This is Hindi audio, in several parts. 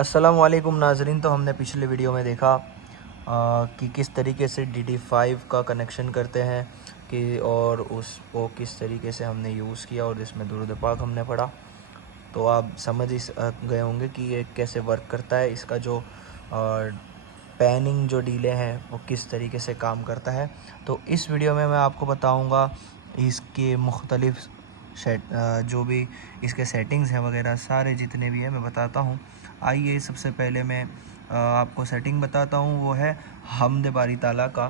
अस्सलामुअलैकुम नाजरीन। तो हमने पिछले वीडियो में देखा कि किस तरीके से DD5 का कनेक्शन करते हैं कि और उसको किस तरीके से हमने यूज़ किया और इसमें दुरूद पाक हमने पढ़ा। तो आप समझ ही गए होंगे कि ये कैसे वर्क करता है। इसका जो पैनिंग जो डीले हैं वो किस तरीके से काम करता है। तो इस वीडियो में मैं आपको बताऊंगा इसके मुख्तलिफ़ जो भी इसके सेटिंग्स हैं वगैरह सारे जितने भी हैं मैं बताता हूँ। आइए सबसे पहले मैं आपको सेटिंग बताता हूँ। वो है हम्द बारी ताला का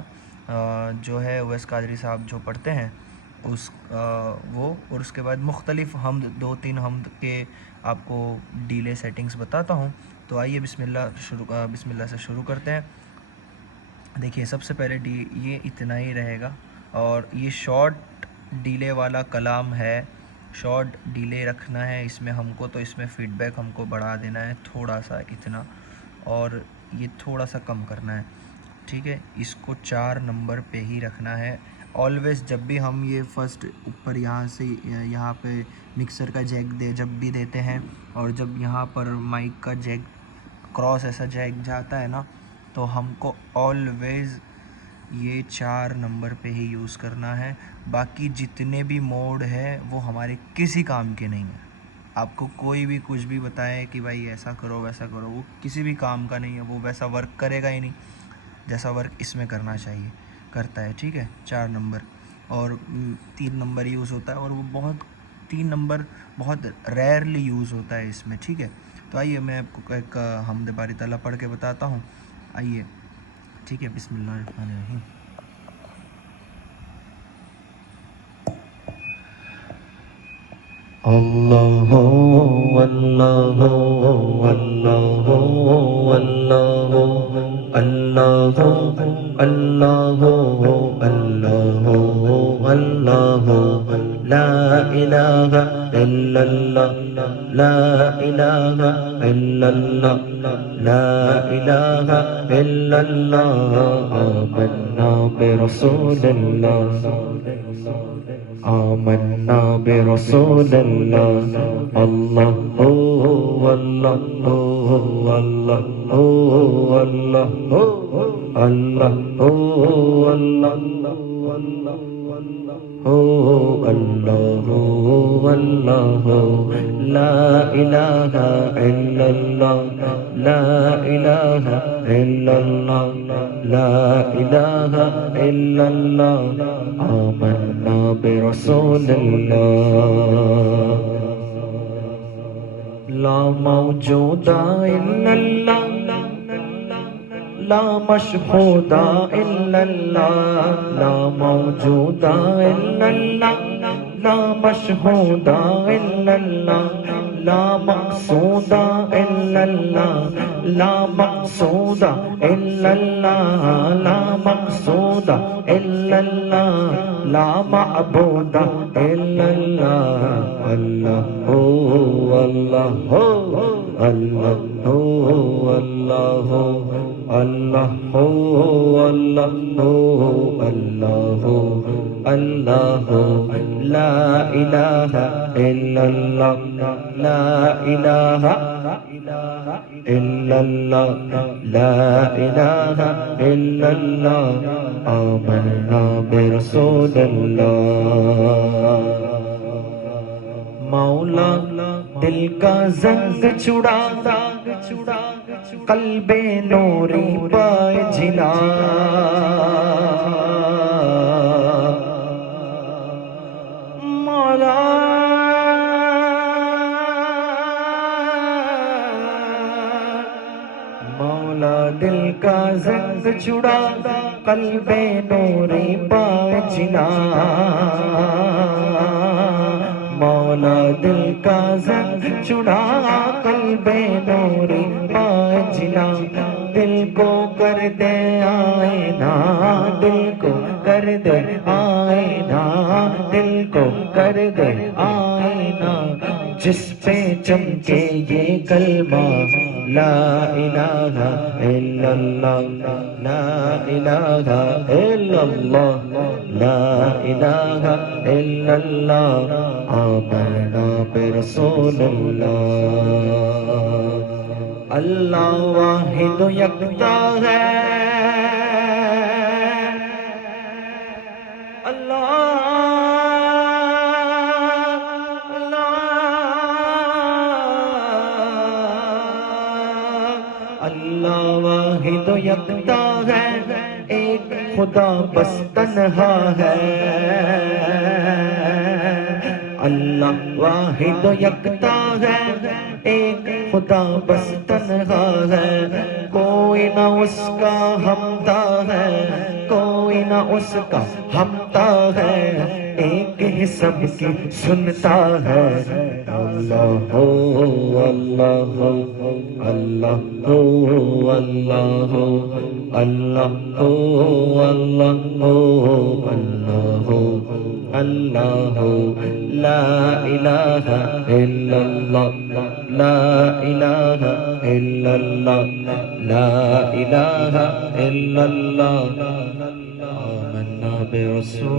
जो है उवैस कादरी साहब जो पढ़ते हैं वो, और उसके बाद मुख्तलिफ़ हम्द 2-3 हम्द के आपको डीले सेटिंग्स बताता हूँ। तो आइए बिस्मिल्लाह से शुरू करते हैं। देखिए सबसे पहले ये इतना ही रहेगा और ये शॉर्ट डीले वाला कलाम है। शॉर्ट डीले रखना है इसमें हमको, तो इसमें फ़ीडबैक हमको बढ़ा देना है थोड़ा सा इतना, और ये थोड़ा सा कम करना है। ठीक है, इसको 4 नंबर पे ही रखना है ऑलवेज़। जब भी हम ये फर्स्ट ऊपर यहाँ से यहाँ पे मिक्सर का जैक जब भी देते हैं, और जब यहाँ पर माइक का जैक क्रॉस ऐसा जैक जाता है ना, तो हमको ऑलवेज़ ये 4 नंबर पे ही यूज़ करना है। बाकी जितने भी मोड है वो हमारे किसी काम के नहीं है। आपको कोई भी कुछ भी बताए कि भाई ऐसा करो वैसा करो, वो किसी भी काम का नहीं है। वो वैसा वर्क करेगा ही नहीं जैसा वर्क इसमें करना चाहिए करता है। ठीक है, 4 नंबर और 3 नंबर यूज़ होता है, और वो बहुत 3 नंबर बहुत रेयरली यूज़ होता है इसमें। ठीक है, तो आइए मैं आपको एक हम्द बारी ताला पढ़ के बताता हूँ। आइए, ठीक है, बिस्मिल्लाहिर्रहमानिर्रहीम। अल्लाह अल्लाह अल्लाह अल्लाह अल्लाह अल्लाह अल्लाह अल्लाह ला इलाहा इल्लल्लाह ला इलाहा इल्लल्लाह ला इलाहा इल्लल्लाह आमन्ना बिरसूलिल्लाह आमन्ना बिरसूलिल्लाह अल्लाह अल्लाह अल्लाह अल्लाह अल्लाह अल्लाह ला इलाहा इल्लल्लाह ला इलाहा इल्लल्लाह ला इलाहा इल्लल्लाह आमन्ना बिरसूलिल्लाह ला मौजूदा इल्लल्लाह ला मशहूदा इल्लल्लाह ला मौजूदा इल्लल्लाह ला मशहूदा इल्लल्लाह ला मक़सूदा इल्लल्लाह ला मक़सूदा इल्लल्लाह ला मक़सूदा इल्लल्लाह ला मअबूदा इल्लल्लाह अल्लाह अल्लाह अल्लाह अल्लाह अल्लाह अल्लाह अल्लाह ला इलाहा इल्लल्लाह ला इलाहा इल्लल्लाह ला इलाहा इल्लल्लाह आमन्ना बिरसूलिल्लाह मौला दिल का जंग छुड़ा कल्बे नूरी पाए जिला मौला मौला दिल का जंग छुड़ा कल्बे नूरी पाए जिला मौला दिल का जंग छुड़ा कल्बे नूरी पाए जिला दिल को कर दे आईना दिल को कर दे आईना दिल को कर दे आईना जिस पे चमके ये कलमा ला इलाहा इल्लल्लाह ला इलाहा इल्लल्लाह ला इलाहा इल्लल्लाह आमन्ना बिरसूलिल्लाह अल्लाह वाहिद यकता है, अल्लाह अल्लाह वाहिद यकता है, एक खुदा बस तन्हा है। अल्लाह वाहिद यकता है, एक खुदा बस तन्हा है। कोई ना उसका हमता है, कोई ना उसका हमता है, एक ही सबकी सुनता है। अल्लाह हो अल्लाह हो अल्लाह हो अल्लाह हो अल्लाह हो अल्लाह हो अल्लाह हो अल्लाह हो। ला इलाहा इल्लल्लाह ला इलाहा इल्लल्लाह ला इलाहा इल्लल्लाह। आमन्ना बिरसूलिल्लाह।